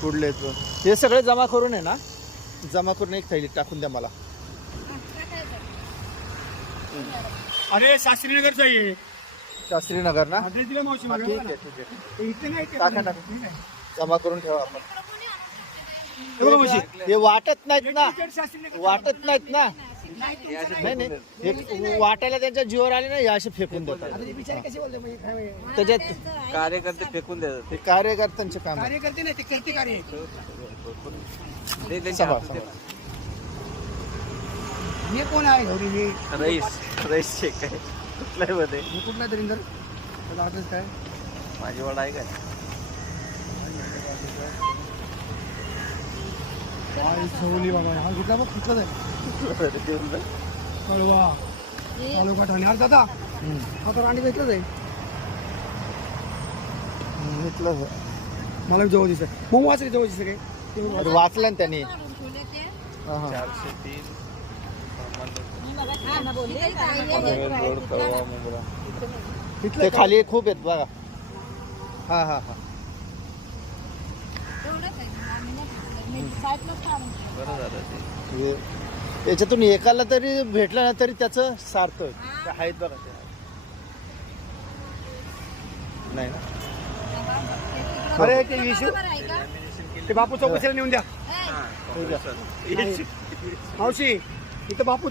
कुठले हे सगळे जमा करून आहे ना, जमा करून एक थैलीत टाकून द्या मला. अरे शास्त्रीनगरचा आहे. शास्त्रीनगर ना, ॲड्रेस दिला मावशी मला. ठीक आहे ठीक आहे. इथे नाही ते. टाका टाका, जमा करून ठेवा आपण. हे बघा मावशी. हे वाटत नाहीत ना, शास्त्रीनगर. वाटत नाहीत ना. नाही नाही, हे वाटायला त्यांच्या जीवावर आले ना, हे असे फेकून देतात. त्याच्यात कार्यकर्ते फेकून देतात. ते कार्यकर्त्यांचे काम आहे. कार्यकर्ते नाही, ते करते कार्य. ते त्यांच्या सांभाळ, हातात सांभाळ. हे कोण आहे गौरी? हे रईस शेख आहे. कुठल्या मध्ये हे कुठला तरी इंदर? त्याचा ॲड्रेस काय? माझी वाड आहे काय? सवली बाबा. हा घेतला बघ, कुठलाच आहे. कळवा तालुका ठाणे. अरे दादा, हा तर राणी घेतलंच आहे. घेतलं. मला जवळ दिसत. मग वाचले जवळ दिसत काय? अरे वाचलं ना त्यांनी. हा, हा. 403 ते खाली खूप आहेत बघा. हा हा हा. बरं झालं ते. हे- याच्यातून एकाला तरी भेटलं ना तरी त्याचं सार्थक. ते आहेत बघा ते. नाही ना. अरे ते इशू ते बापू चौकशीला नेऊन द्या. ठीक आहे. मावशी इथं बापू